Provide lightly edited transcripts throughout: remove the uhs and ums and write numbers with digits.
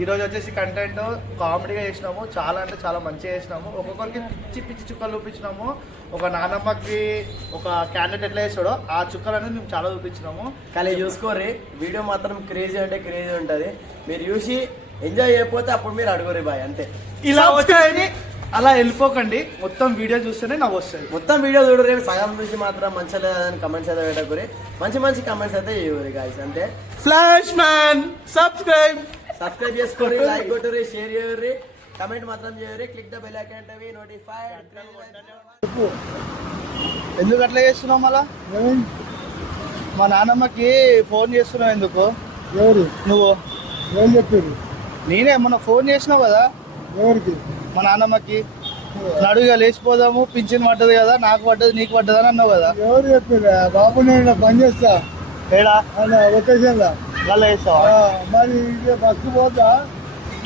ఈ రోజు వచ్చేసి కంటెంట్ కామెడీగా చేసినాము, చాలా అంటే చాలా మంచిగా చేసినాము. ఒక్కొక్కరికి పిచ్చి పిచ్చి చుక్కలు చూపించినాము. ఒక నానమ్మకి ఒక క్యాండిడేట్ ఎట్లా చేస్తాడో ఆ చుక్కలు అనేది మేము చాలా చూపించినాము. కానీ చూసుకోర్రి, వీడియో మాత్రం క్రేజీ అంటే క్రేజీ ఉంటుంది. మీరు చూసి ఎంజాయ్ చేయకపోతే అప్పుడు మీరు అడుగురి బాయ్, అంతే. ఇలా వచ్చేది అలా వెళ్ళిపోకండి, మొత్తం వీడియో చూస్తేనే నాకు వస్తుంది. మొత్తం వీడియో చూడరు, సగం చూసి మాత్రం మంచిగా లేదని కమెంట్స్ అయితే పెట్టకూరి, మంచి మంచి కమెంట్స్ అయితే ఇవ్వరు గాయస్, అంతే. ఫ్లాష్ మ్యాన్ సబ్స్క్రైబ్ చేసుకోండి, లైక్ కొట్టుర్రి, షేర్ చేయర్రి, కమెంట్ మాత్రం చేయర్రి, click the bell icon to be notified. ఎందుకు అట్లా చేస్తున్నావు? మళ్ళా మా నాన్నమ్మకి ఫోన్ చేస్తున్నావు ఎందుకు? ఎవరు? నువ్వు. ఏం చెప్పారు? నేనే మొన్న ఫోన్ చేసినావు కదా. ఎవరికి? మా నాన్నమ్మకి. నడుగా లేచిపోదాము, పింఛన్ పడ్డది కదా, నాకు పడ్డది నీకు పడ్డది అని అన్నావు కదా. ఎవరు చెప్పారు? బాబు నేను పని చేస్తా ఏడా లొకేషన్ లా. వాళ్ళ వేస్తావా? మరి బస్సు పోతా?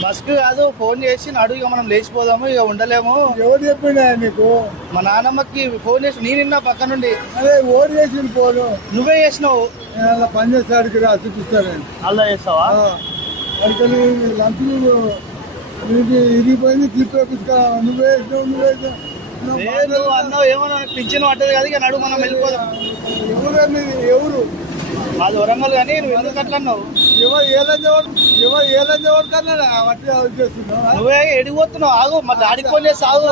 బస్కు కాదు, ఫోన్ చేసి నడుగా మనం లేచిపోదాము, ఇక ఉండలేము. ఎవరు చెప్పిండా నీకు? మా నాన్నమ్మకి ఫోన్ చేసి నేను నిన్న పక్క నుండి. అదే ఓడి చేసి పోను. నువ్వే చేసినావు. నేను అలా పని చేస్తాడికి రా చూపిస్తాను. అలా చేస్తావా? అడిగి లంచ్ ఇరిగిపోయింది, క్లిప్ వేపించుకో. నువ్వే వేసినావు, నువ్వే నువ్వు అన్నావు ఏమన్నా పింఛన్ పడ్డది కదా, ఇక నడుగు మనం వెళ్ళిపోదాం. ఎవరు? అది వరంగల్ కానీ నువ్వు ఎందుకు అట్లా అన్నావు? నువ్వే ఎడిగిపోతున్నావు. ఆగు, మా డాడీకి ఫోన్ చేసి ఆగు.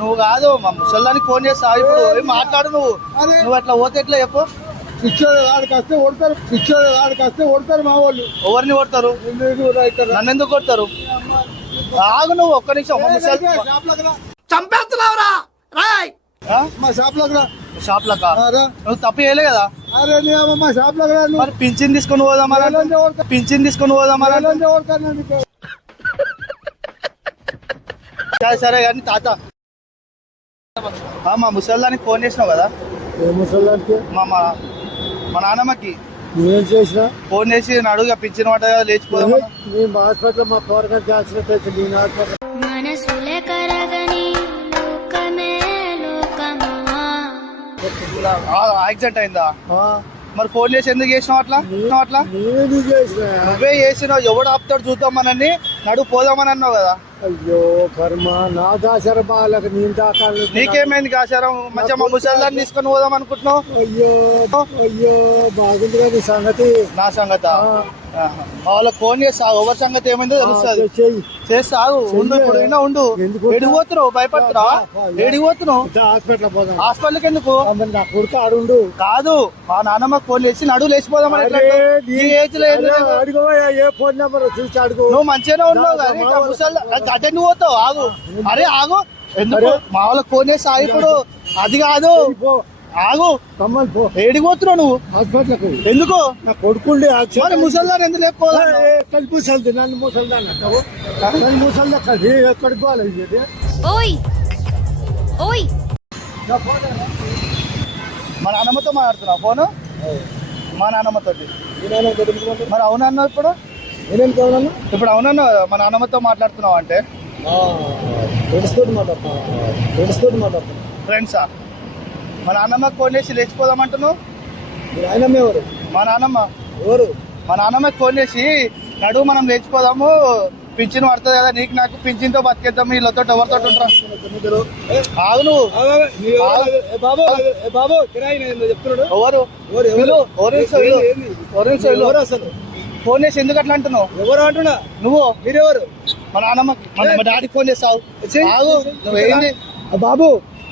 నువ్వు కాదు, మా ముసల్లానికి ఫోన్ చేసి ఆగు. ఇప్పుడు ఏం మాట్లాడు నువ్వు. నువ్వు అట్లా పోతే ఎట్లా చెప్పు? ఆడికి వస్తే కొడతారు మా వాళ్ళు. ఎవరిని కొడతారు? నన్ను ఎందుకు కొడతారు? ఆగు నువ్వు ఒక్క నిమిషం. చంపేస్తున్నావురా మా షాప్ లో షాప్ లకా నువ్వు తప్పు చేయలే కదా. అరే మా షాప్ లో మరి పింఛన్ తీసుకొని పోదామని, పింఛన్ తీసుకొని పోదామని. సరే కానీ తాత, మా ముసల్దానికి ఫోన్ చేసినావు కదా. మా నాన్నమ్మకి ఫోన్ చేసి అడుగు పింఛన్ పడ్డ కదా, లేచిపోదాం. హాస్పిటల్ మా పవర్ చేసినట్టు నేను యాక్సిడెంట్ అయిందా? మరి ఫోన్ చేసి ఎందుకు చేసినావు అట్లా? నువ్వే చేసినావు. ఎవడు ఆపుతాడు చూద్దాం మనని, నడుగు పోదామని అన్నావు కదా. అయ్యో కర్మ, నా దాచారం బాగాలేక నేను దాకాలి. నీకేమైంది కాశారం? మంచిగా మా ముసల్దాన్ని తీసుకొని పోదాం అనుకుంటున్నావు. అయ్యో అయ్యో బాగుంది కదా సంగతి. నా సంగతి వాళ్ళకి ఫోన్ చేస్తా, ఎవరి సంగతి ఏమైందో తెలుస్తుంది. చేస్తా ఉండు. ఇప్పుడు అయినా ఉండు. ఎడిగిపోతున్నావు, భయపడుతున్నావా? ఎడిగిపోతున్నావు? హాస్పిటల్కి ఎందుకు? నా కొడుకు ఆడుండు. కాదు, మా నాన్నమ్మకి ఫోన్ చేసి నడువు లేచిపోదామని. ఏజ్ లేదు, ఏ ఫోన్ నెంబర్ చూసి అడుగు. నువ్వు మంచిగానే ఉన్నావు కానీ ముసల్దా అటే నువ్వు పోతావు. ఆగు, అరే ఆగు. ఎందుకు మా వాళ్ళకి ఫోన్ చేసి ఆగు. ఇప్పుడు అది కాదు, ఆగు. ఏడిపోతున్నావు నువ్వు? హాస్పిటల్ ఎందుకు? నా కొడుకుండే ముసల్దాన్ని ఎందుకు లేకపోవాలి? ముసల్ది నన్ను ముసల్దాన్ని ముసల్దా కలిసి ఎక్కడికి పోవాలి? మా నాన్నమ్మతో మాట్లాడుతున్నావు ఫోను? మా నాన్నమ్మతో. మరి అవునన్నా ఇప్పుడు? ఇప్పుడు అవునన్నా మా నాన్నమ్మతో మాట్లాడుతున్నావు అంటే ఫ్రెండ్సా? మా నాన్నమ్మకి ఫోన్ చేసి లేచిపోదామంటున్నావు. ఎవరు? మా నాన్నమ్మ. ఎవరు? మా నాన్నమ్మకి ఫోన్ చేసి నడువు మనం లేచిపోదాము, పింఛన్ పడుతుంది కదా నీకు నాకు, పింఛన్తో బతికేద్దాం, వీళ్ళతో ఎవరితో ఉంటారా? ఆగు నువ్వు. బాబు చెప్తున్నాడు. ఎవరు? అసలు ఫోన్ చేసి ఎందుకు అట్లా అంటున్నావు? ఎవరు అంటున్నా? నువ్వు. మీరెవరు? మా నాన్నమ్మకి, మా డాడీకి ఫోన్ చేస్తావు. ఆగు నువ్వేంది బాబు,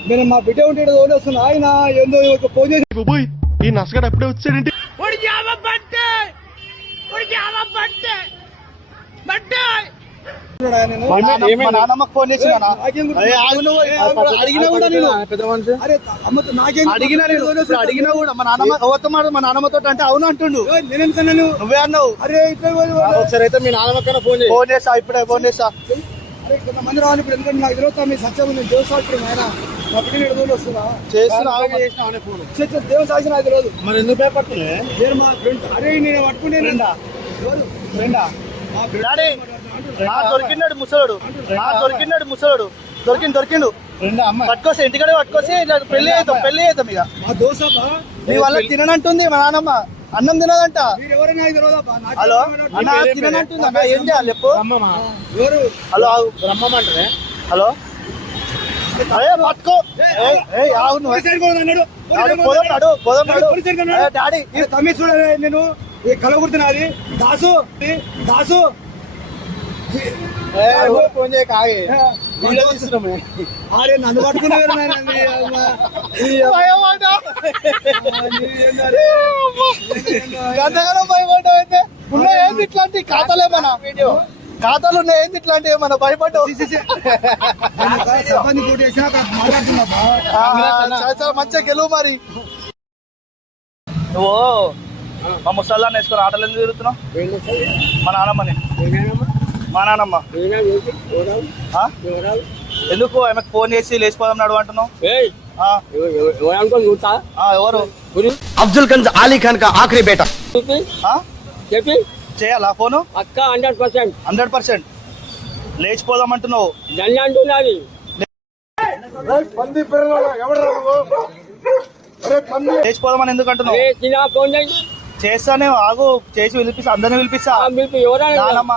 నేను మా బిడ్డ ఉంటే వదిలేస్తున్నా. ఆయన ఏందో ఫోన్ చేసి ఈ నసగాడు అప్పుడే వచ్చాడంటే మా నాన్నమ్మకి ఫోన్ చేసి అడిగినా కూడా నేను అడిగినా కూడా మా నాన్నమ్మ ఎవరితో మా నాన్నమ్మతో అంటే అవును అంటుండు. నువ్వే అన్నావు. అరే ఒకసారి అయితే మీ నాన్నమ్మకైనా ఫోన్ చేస్తా, ఇప్పుడే ఫోన్ చేస్తా. కొంతమంది రావాలి. ఇప్పుడు ఎందుకంటే నాకు తెలియదు మీ సత్యం నేను దేవసాలు ఇప్పుడు ఆయన మా బిడ్డ ఎడుగులు వస్తున్నా చేస్తున్నా. దేవుని సాక్షి నాకు తెలియదు. మరి ఎందుకు భయపడుతున్నా? నేను మా ఫ్రెండ్. అరే నేను పట్టుకుంటే దొరికినాడు ముసలుడు, దొరికిండు. పట్టుకోసి ఇంటికాడే పట్టుకోసి పెళ్లి అవుతాం ఇక. మా దోశ మీ వాళ్ళ తిననంటుంది మా నాన్నమ్మ. అన్నం తినదంట. మీరు ఎవరైనా నాకు తెలియదబ్బా. నాకు హలో తెలియదు. అన్న తిననంటుంది అన్న, ఏం చేయాలి చెప్పు. ఎవరు హలో బ్రహ్మమంటే హలో అదే పట్టుకో ఆవు నువ్వు. పోలీసు సైడ్ అన్నాడు. పోదాం నడు పోదాం నడు పోలీసు సైడ్ అన్నాడు. డాడీ తమ్మి చూడాలి నేను కలగొడుతున్నది దాసు దాసు ఫోన్ చేయక ఆగి వీడియో తీస్తున్నాము. అరే నన్ను పట్టుకున్నారు గంటగానో భయపడ్డావు అయితే. ఉన్నాయి ఏంది ఇట్లాంటి ఖాతాలే మన ఖాతాలు ఉన్నాయి ఏంది ఇట్లాంటివి మన భయపడ్డావు. సిబ్బంది పోటీ చేసినా మాట్లాడుతున్నా చాలా మంచిగా గెలువు మరి. నువ్వు మా ముసల్లాన్ని వేసుకొని ఆటలు ఎందుకు తిరుగుతున్నావు? మా నాన్నమ్మని మా నాన్నమ్మ ఎందుకు ఆమెకు ఫోన్ చేసి లేచిపోదాం నడు అంటున్నావు? ఎవరు? అఫ్జల్ గంజ్ అలీ ఖాన్ కా ఆఖరి బేటా. చెప్పి చేయాలా ఫోను? అక్క 100% 100% లేచిపోదాం అంటున్నావు. నన్ను అంటున్నది లేచిపోదామని ఎందుకు అంటున్నావు? చిన్న ఫోన్ చేసి చేస్తానే ఆగు, చేసి పిలిపిస్తా, అందరిని పిలిపిస్తా. పిలిపి ఎవరైనా నానమ్మ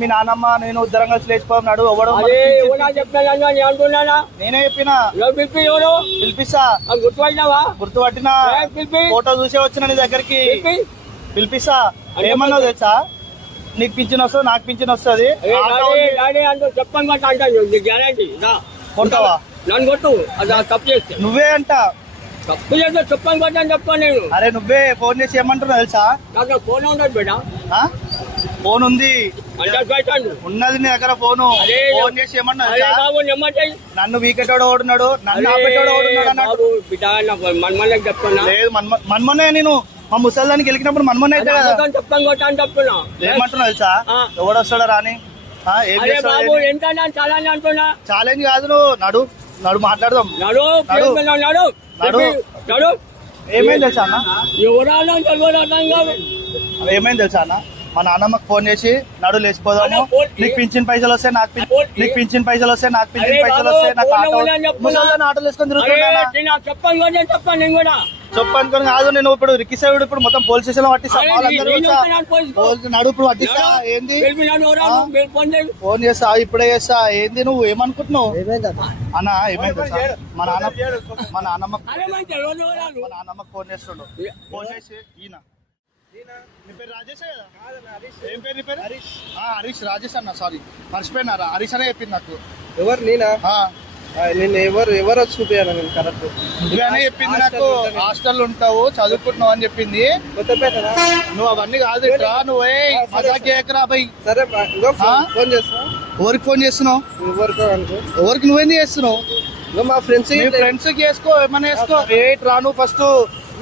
మీ నానమ్మ నేను ఇద్దరం కలిసి లేచిపోదాం నడు. ఎవడో అదే ఎవరా చెప్పినా నేను అంటున్నానా? నేనే చెప్పినా ఎవరు పిలిపి ఎవరు పిలిపిస్తా. గుర్తుపట్టినావా? గుర్తుపట్టినా, పిలిపి ఫోటో చూసే వచ్చిన నీ దగ్గరికి. పిలిపి పిలిపిస్తా. ఏమన్నావు తెలుసా? నీకు పింఛన్ వస్తుంది, నాకు పింఛన్ వస్తుంది. డాడీ అంటూ చెప్పని మాట అంటాను గ్యారంటీ. కొడతావా? నన్ను కొట్టు, అది తప్పు చేస్తే. నువ్వే అంట తప్పు చేస్తే చెప్పని మాట అని చెప్పాను నేను. అరే నువ్వే ఫోన్ చేసి ఏమంటున్నావు తెలుసా? నాకు ఫోన్ ఉండదు బేటా. ఫోన్ ఉంది 100% ఉన్నది నీ దగ్గర ఫోను. అదే ఫోన్ చేసి ఏమన్నా అదే బాబు నెమ్మది నన్ను వీకెటోడు ఓడున్నాడు, నన్ను ఆపెట్టోడు ఓడున్నాడు అన్నాడు. బాబు బిడ్డ మనమల్లకి చెప్తున్నా. లేదు మన్మనే నేను మా ముసల్దానికి గెలికినప్పుడు మన్మనే అయితే కదా. చెప్పని కొట్టా అని చెప్తున్నా. ఏమంటున్నావు తెలుసా? ఎవడొస్తాడో రాని ఏం అరే బాబు చేస్తాడు? ఎంత చాలా అంటున్నా. ఛాలెంజ్ కాదు, నువ్వు నడు నడు మాట్లాడదాం. నడు నడు నడు. నడు. ఏమైంది తెలుసా అన్న? ఎవరాలో తెలియదు అర్థం కాదు. ఏమైంది తెలుసా అన్న? మా నాన్నమ్మకి ఫోన్ చేసి నడు లేచిపోదాము, అన్న, ఫోన్- నీకు పింఛన్ పైసలు వస్తాయి, నాకు ఫోన్- నీకు పింఛన్ పైసలు వస్తాయి, నాకు పింఛన్ అరే పైసలు బాబు, వస్తాయి, నాకు ఫోన్ ఆటో ఇవ్వని చెప్పున్నా. ముసల్దాన్ని ఆటోలు వేసుకొని అరే తిరుగుతున్నా. చెప్పని కూడా చెప్పాను నేను కూడా. చెప్పు అనుకోని కాదు, నేను ఇప్పుడు రిక్కిసాడు ఇప్పుడు మొత్తం పోలీస్ స్టేషన్ లో పట్టిస్తా. అరే, వాళ్ళందరూ నేను వచ్చా. వస్తున్నాను పోలీసుకు. నడు ఇప్పుడు పట్టిస్తా. ఏంది పిలిపి నన్ను ఎవరాలు ఫోన్ చేయి. ఫోన్ చేస్తా, ఇప్పుడే చేస్తా. ఏంది నువ్వు ఏమనుకుంటున్నావు అన్న? ఏమైంది తెలుసా? మా నాన్నమ్మ అరే మంచి తెలియదు ఎవరాలు. మా నాన్నమ్మకి ఫోన్ చేస్తుండు. ఫోన్ చేసి ఈయన నీ పేరు రాజేష్ కదా? ఏం పేరు నీ పేరు? హరీష్ రాజేష్ అన్న. సారీ మర్చిపోయినారా? హరీష్ అనే చెప్పింది నాకు. ఎవరు నేనా నేను ఎవరు వచ్చి చూపించాను నేను కరెక్ట్ నువ్వేనే చెప్పింది నాకు. హాస్టల్ ఉంటావు, చదువుకుంటున్నావు అని చెప్పింది. కొత్తపేట నువ్వు అవన్నీ కాదు ఇట్రా. నువ్వే మజాక్ చేయకరా భయ్. సరే ఫోన్ చేస్తా. ఎవరికి ఫోన్ చేస్తున్నావు? ఎవరికో అనుకో ఎవరికి నువ్వేంది చేస్తున్నావు? మా ఫ్రెండ్స్ మీ ఫ్రెండ్స్ కి వేసుకో, ఏమన్నా వేసుకో. ఏట్ రా నువ్వు ఫస్ట్.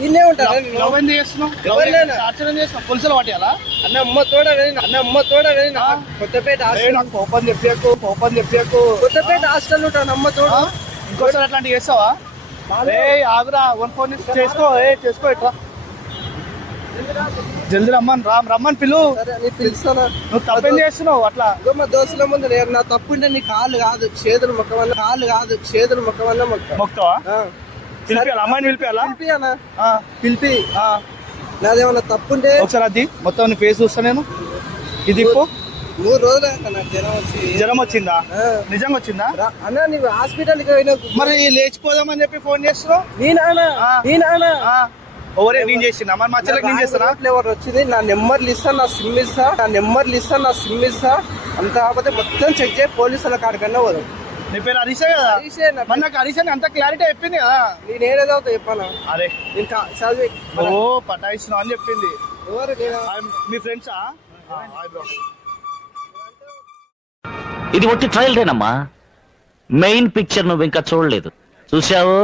ఇన్నే ఉంటారా లవ్ ఎందుకు చేస్తున్నావు? ఎవరినైనా? టార్చర్ ఎందుకు చేస్తున్నావు? పోలీసులు పట్టాలా? అన్న అమ్మ తోడ కొత్తపేట నాకు కోపం చెప్పకు. కొత్తపేట హాస్టల్ ఉంటాను అమ్మ తోడ. ఇంకోసారి అట్లాంటివి చేస్తావా? ఆగురా, వన్ ఫోన్ చేసుకో. చేసుకో ఇట్రా. జల్దీ రమ్మని పిలు. సరే నేను పిలుస్తానా? నువ్వు తప్పేం చేస్తున్నావు అట్లా? ఇగో మా దోస్తుల ముందు నా తప్పుంటే నీ కాళ్ళు కాదు చేతులు మొక్క వల్ల మొక్తావా? పిలిపియాలా? అమ్మాయిని పిలిపియాలా? పిలిపియానా? ఆ, పిలిపి ఆ. నాదేమన్నా తప్పుంటే ఒకసారి అది మొత్తం నీ ఫేస్ చూస్తా నేను. ఇది ఇప్పు. 3 రోజులు నాకు జ్వరం వచ్చి. జ్వరం వచ్చిందా? ఆ. నిజంగా వచ్చిందా? అన్న నీవు హాస్పిటల్కి పోయినా మరి లేచిపోదామని చెప్పి ఫోన్ చేస్తున్నావు. నీ నాన్న ఎవరే నేను చేసిన? మరి మా చెల్లెకి నేను చేస్తారా? ఎవరు వచ్చింది నా నెంబర్లు ఇస్తా, నా సిమ్ ఇస్తా అంత కాకపోతే మొత్తం చెక్ చేయి. పోలీసుల కాడికన్నా పోదాం. నీ పేరు హరీషే కదా? హరీషే నా మరి నాకు హరీష్ అని అంత క్లారిటీ చెప్పింది కదా. నేను ఏదో చెప్పాను. అరే నేను చదివి పటాయిస్తున్నావు అని చెప్పింది. ఎవరు నేను మీ ఫ్రెండ్సా? ఇది ఒట్టి ట్రయల్ రేనమ్మా, మెయిన్ పిక్చర్ నువ్వు ఇంకా చూడలేదు. చూసావు?